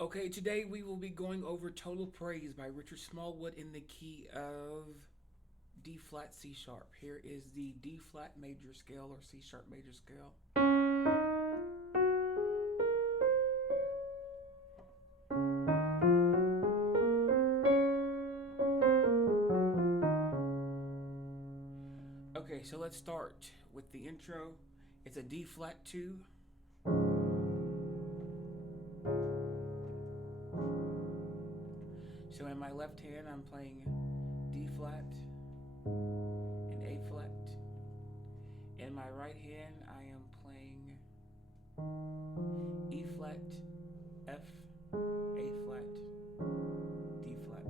Okay, today we will be going over Total Praise by Richard Smallwood in the key of D flat C sharp. Here is the D flat major scale or C sharp major scale. Okay, so let's start with the intro. It's a D flat 2. So in my left hand, I'm playing D flat and A flat. In my right hand, I am playing E flat, F, A flat, D flat.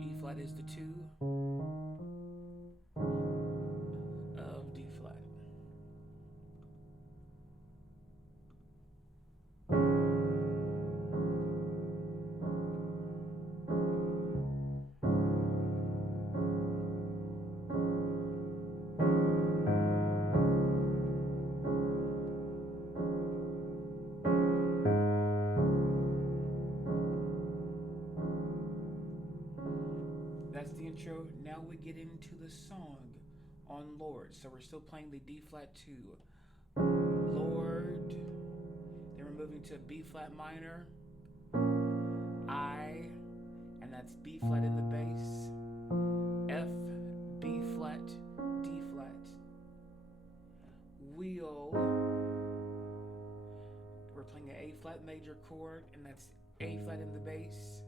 E flat is the 2 of D flat. That's the intro. Now we get into the song on Lord. So we're still playing the D flat 2. Lord. Then we're moving to B flat minor. I. And that's B flat in the bass. F, B flat, D flat. Wheel. We're playing an A flat major chord, and that's A flat in the bass.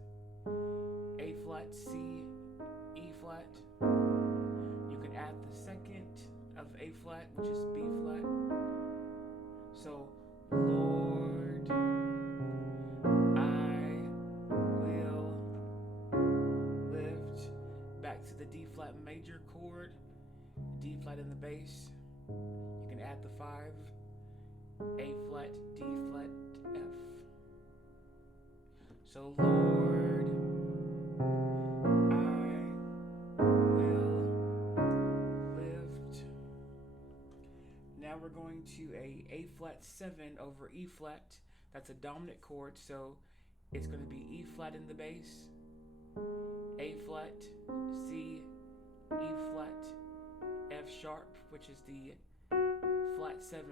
A flat, C, E flat. You can add the second of A flat, which is B flat. So, Lord, I will lift. Back to the D flat major chord, D flat in the bass. You can add the 5, A flat, D flat, F. So, Lord, now we're going to A flat 7 over E flat. That's a dominant chord, so it's going to be E flat in the bass, A flat, C, E flat, F sharp, which is the flat 7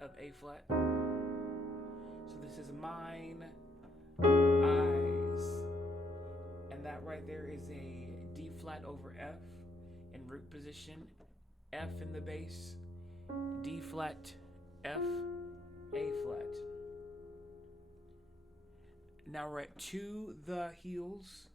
of A flat. So this is mine, eyes, and that right there is a D flat over F in root position, F in the bass, D flat, F, A flat. Now we're at To the Heels.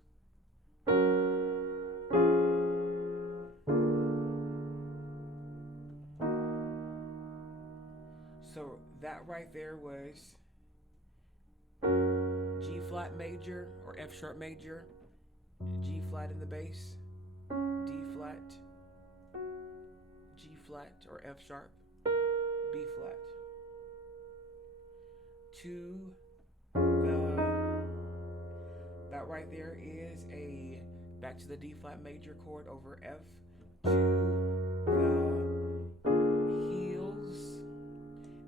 So that right there was G flat major or F sharp major, G flat in the bass, D flat, G flat or F sharp, B flat. To the, that right there is a back to the D flat major chord over F. To the heels.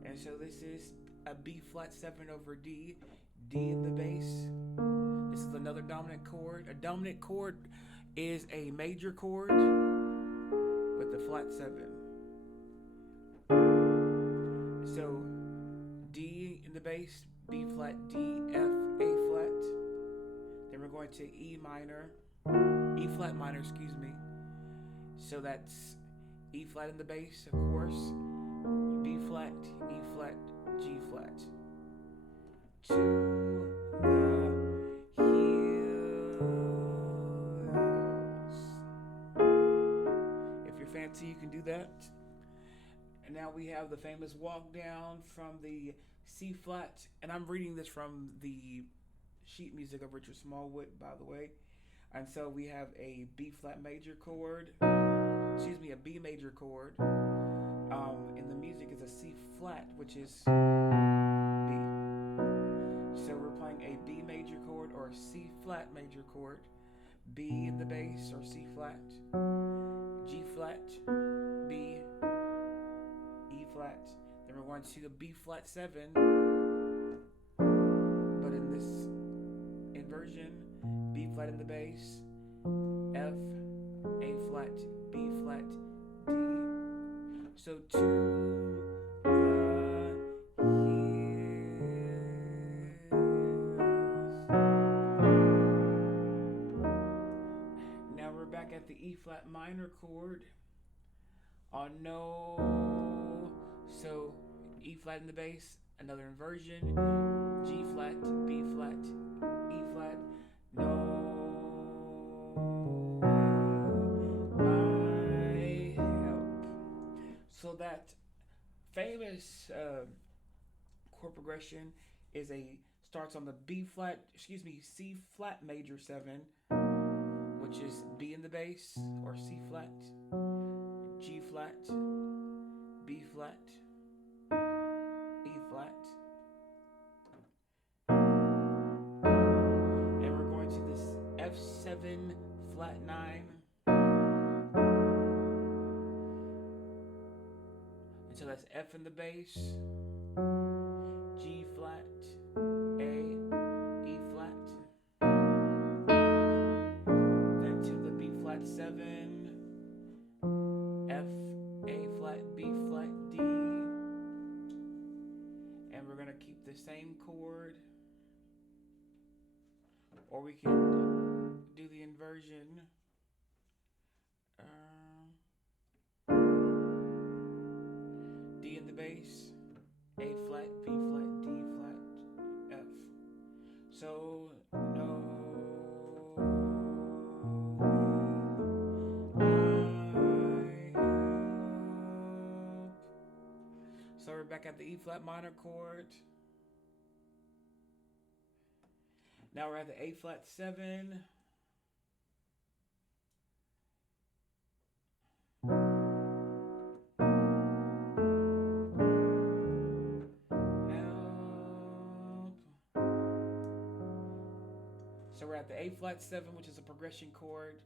And so this is a B flat 7 over D, D in the bass. This is another dominant chord. A dominant chord is a major chord with the flat 7. So D in the bass, B flat, D, F, A flat. Then we're going to E minor, E flat minor, excuse me. So that's E flat in the bass, of course, B flat, E flat, G flat. To the heels. If you're fancy, you can do that. And now we have the famous walk down from the C flat, and I'm reading this from the sheet music of Richard Smallwood, by the way. And so we have a B flat major chord, a B major chord. In the music is a C flat, which is B. So we're playing a B major chord or C flat major chord, B in the bass or C flat, G flat, B, E flat, Then we're going to a B flat 7, but in this inversion, B flat in the bass, F, A flat, B flat, D. So to the hills. Now we're back at the E flat minor chord on no. So E flat in the bass, another inversion, G flat, B flat, E flat, no, my help. So that famous chord progression starts on the C flat major 7, which is B in the bass, or C flat, G flat, B flat, E flat, and we're going to this F7 flat 9. And so that's F in the bass, G flat, A, E flat, then to the B flat 7, F, A flat, B flat, D, and we're going to keep the same chord, or we can do the inversion. D in the bass, A flat, B flat, D flat, F. So no, I help. So we're back at the E flat minor chord. Now we're at the A flat 7. So we're at the A flat 7, which is a progression chord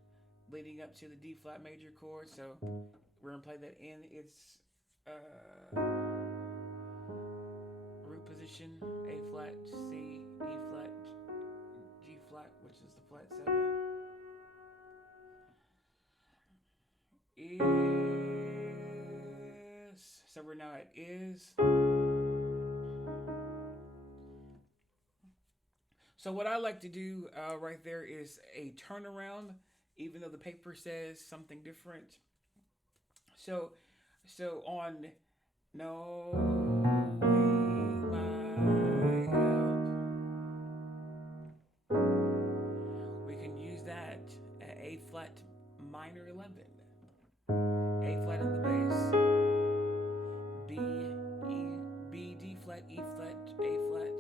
leading up to the D flat major chord. So we're going to play that in its root position: A flat, C, E flat, G flat, which is the flat 7. Is. So we're now at is. So what I like to do right there is a turnaround, even though the paper says something different. So on no my help, we can use that at A flat minor 11, A flat in the bass, B, E, B, D flat, E flat, A flat,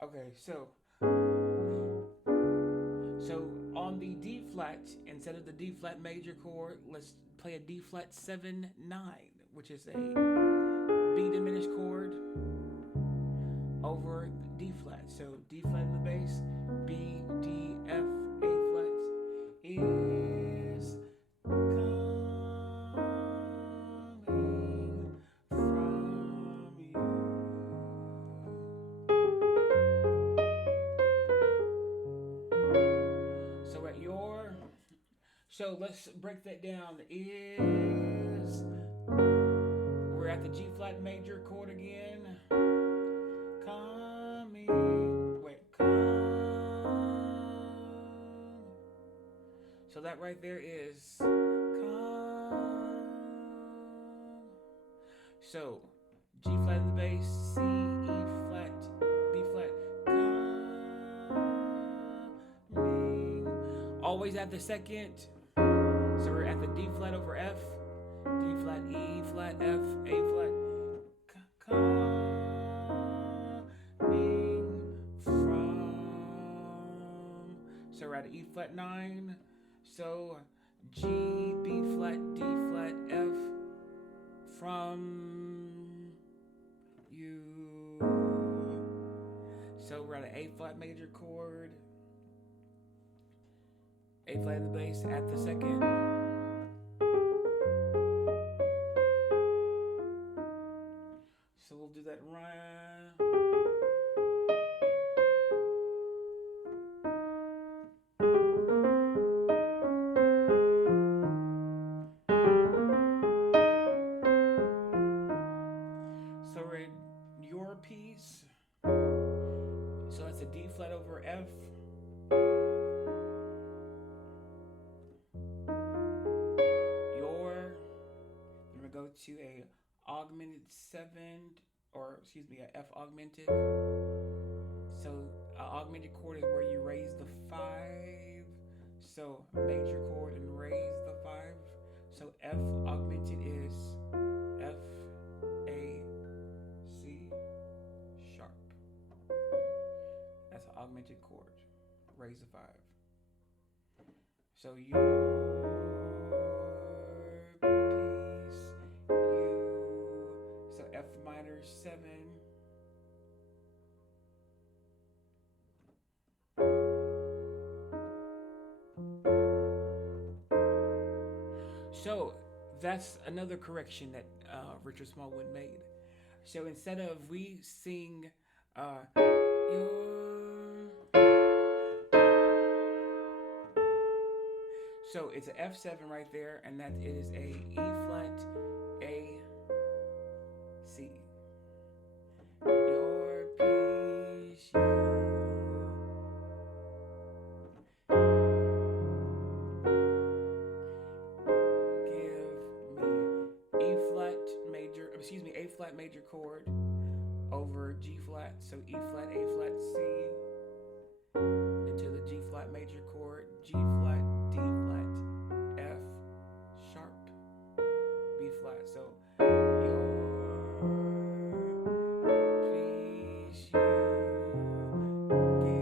Okay, so on the D flat, instead of the D flat major chord, let's play a D flat 7 9, which is a B diminished chord over D flat. So D flat in the bass, B, D, F, A flats is coming from you. So let's break that down. We're at the G flat major chord again. So that right there is come. So G flat in the bass, C, E flat, B flat, coming. Always at the second. So we're at the D flat over F, D flat, E flat, F, A flat, coming from. So we're at E flat 9. So G, B flat, D flat, F, from you. So we're at an A flat major chord, A flat in the bass at the second. So we'll do that right. So we're in your piece. So that's a D flat over F. Your. Then we go to a augmented 7, or excuse me, a F augmented. So augmented chord is where you raise the 5. So major chord and raise the 5. So F augmented is F, A, C, sharp. That's an augmented chord. Raise the 5. So your piece, you. So F minor 7. So that's another correction that Richard Smallwood made. So instead of we sing your, so it's an F7 right there, and that it is a E flat, A, C. Your piece, you. A flat major chord over G flat, so E flat, A flat, C, into the G flat major chord, G flat, D flat, F, sharp, B flat. So your peace you give me.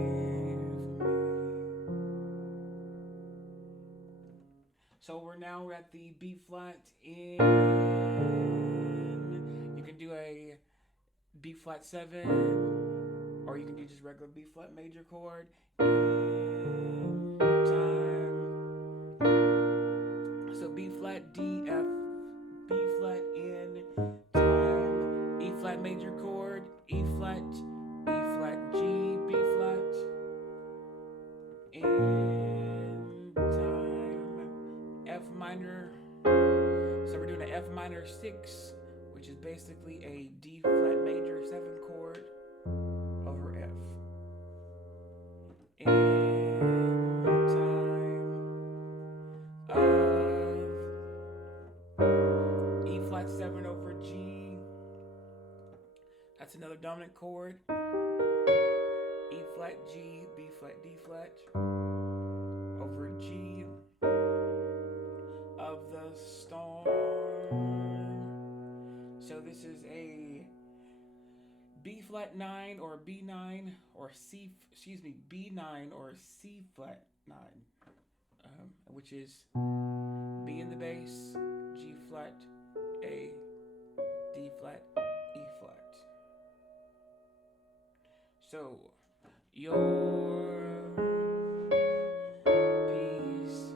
So we're now at the B flat in. You can do a B flat 7, or you can do just regular B flat major chord in time. So B flat, D, F, B flat in time, E flat major chord, E flat, G, B flat in time, F minor. So we're doing an F minor 6, which is basically a D flat major 7 chord over F. In time of E flat 7 over G. That's another dominant chord. E flat, G, B flat, D flat over G of the storm. So this is a B flat 9 or B9 or B9 or C flat 9, which is B in the bass, G flat, A, D flat, E flat. So your peace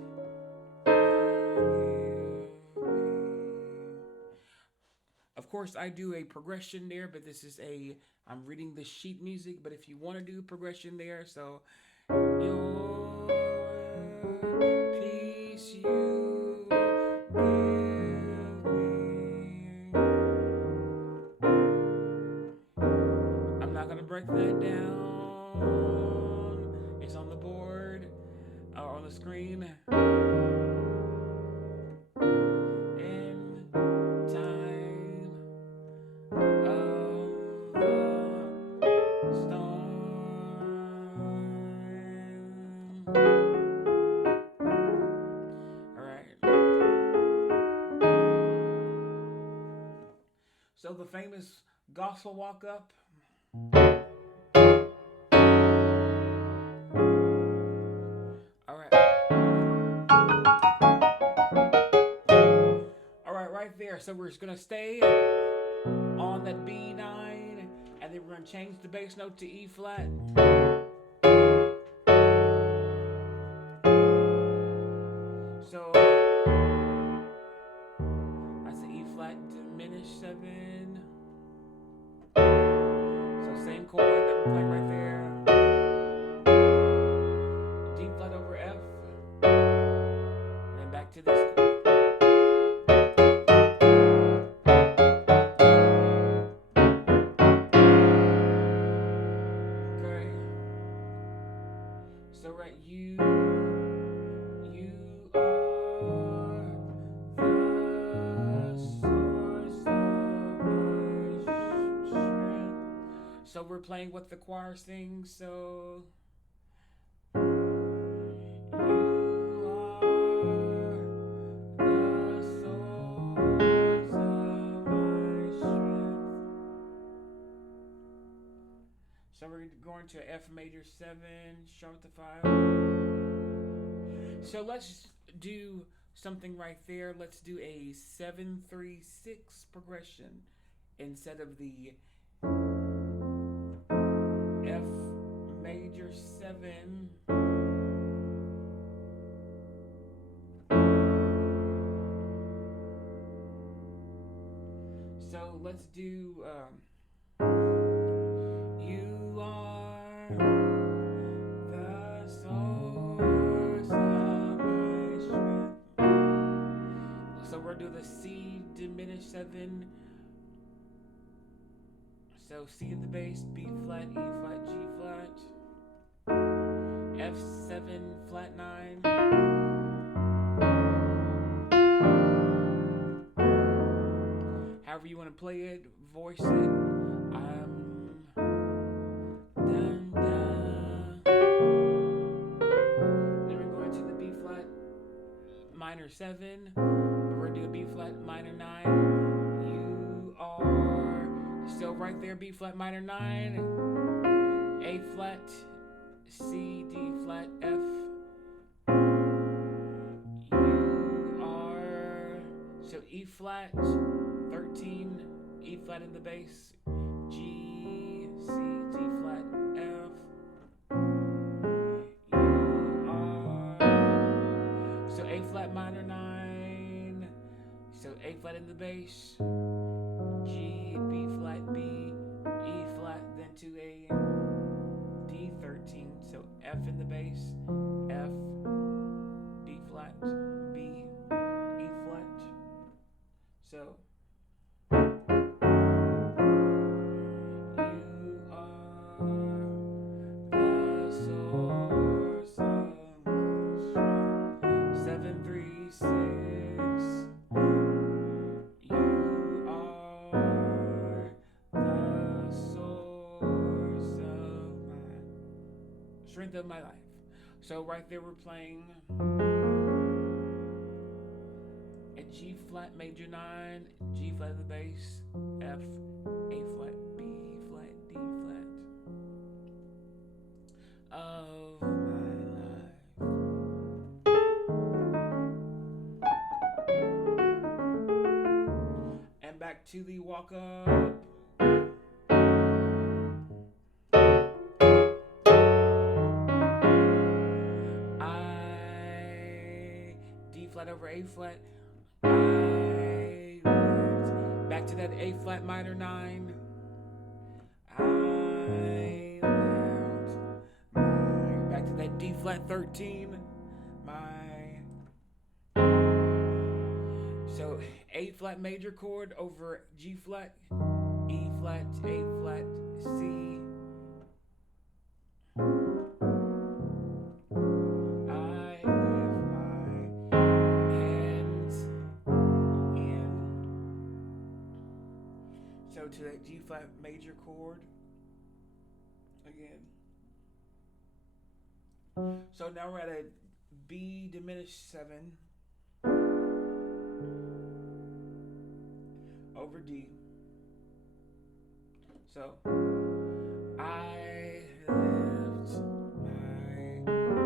Of course, I do a progression there, but this is I'm reading the sheet music, but if you want to do progression there, so your peace you give me. I'm not going to break that down. It's on the board or on the screen. So the famous gospel walk up. All right. All right, right there. So we're just going to stay on that B9, and then we're going to change the bass note to E flat. back to this chord. Okay. So right, you are the source of my strength. So we're playing what the choir sings. So so we're going to F major 7, sharp to 5. So let's do something right there. Let's do a 7-3-6 progression instead of the F major 7. So let's do you are the source of my strength. So we're doing the C diminished 7. So C in the bass, B flat, E flat, G flat, F7 flat 9. However you want to play it, voice it. Dun, dun. Then we're going to the B flat minor 7. We're doing B flat minor 9. You are still right there, B flat minor 9, A flat, C, D flat, F. You are so E flat 13, E flat in the bass, G, C, D flat, F. You are so A flat minor 9, so A flat in the bass, G, B flat, B, E flat, then to a D13, so F in the bass, F, D flat, B, E flat. So you are the source of my strength. 7-3-6. You are the source of my strength of my life. So right there we're playing a G flat major 9, G flat in the bass, F, A flat, B flat, D flat of my life. And back to the walk up. D flat over A flat. I lift. Back to that A flat minor 9. I lift my. Back to that D flat 13. My. So A flat major chord over G flat, E flat, A flat, C. To that G flat major chord again. So now we're at a B diminished 7 over D. So I lift my hands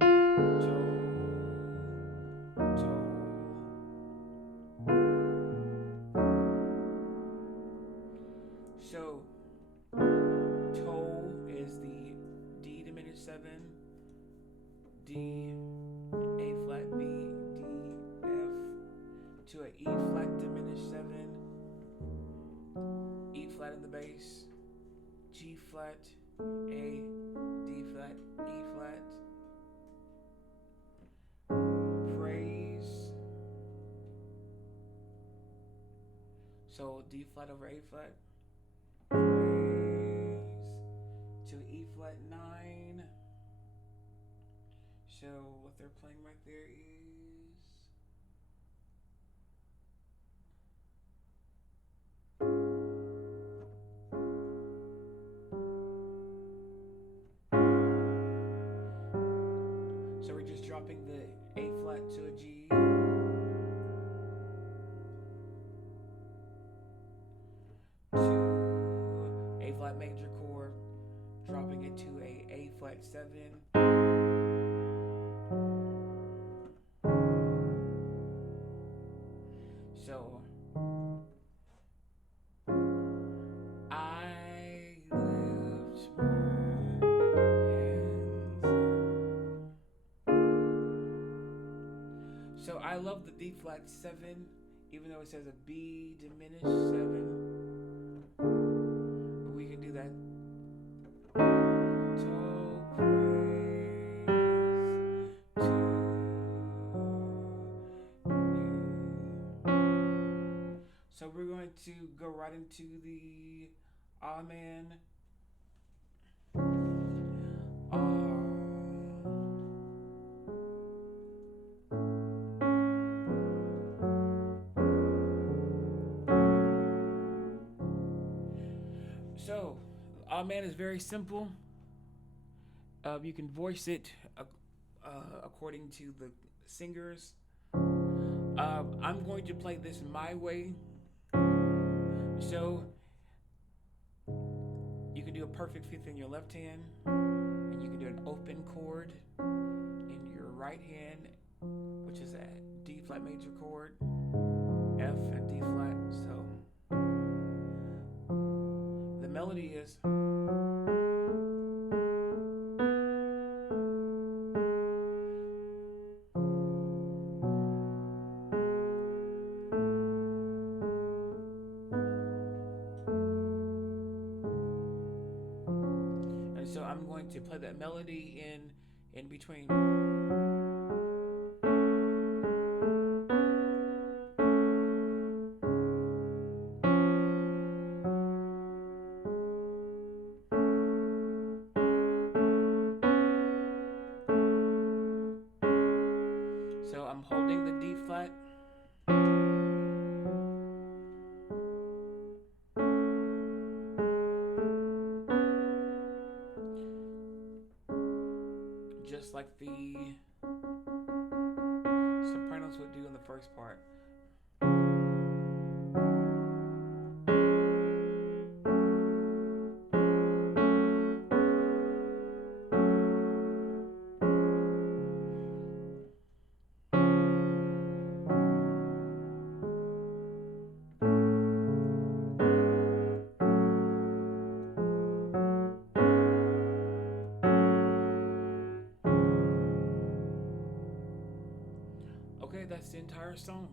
in toe. So, toe is the D diminished 7, D, A flat, B, D, F, to a E flat diminished 7, E flat in the bass, G flat, A, D flat, E flat. So D flat over A flat. Praise to E flat 9. So what they're playing right there is so we're just dropping the A flat to a G. To A flat major chord, dropping it to a flat 7. So I lift my hands. So I love the D flat 7, even though it says a B diminished 7. But we can do that. So we're going to go right into the Amen. So, Amen is very simple. You can voice it according to the singers. I'm going to play this my way. So you can do a perfect fifth in your left hand, and you can do an open chord in your right hand, which is a D flat major chord, F and D flat. So the melody is so I'm going to play that melody in between. So I'm holding the D flat. Just like the sopranos would do in the first part. Okay, that's the entire song.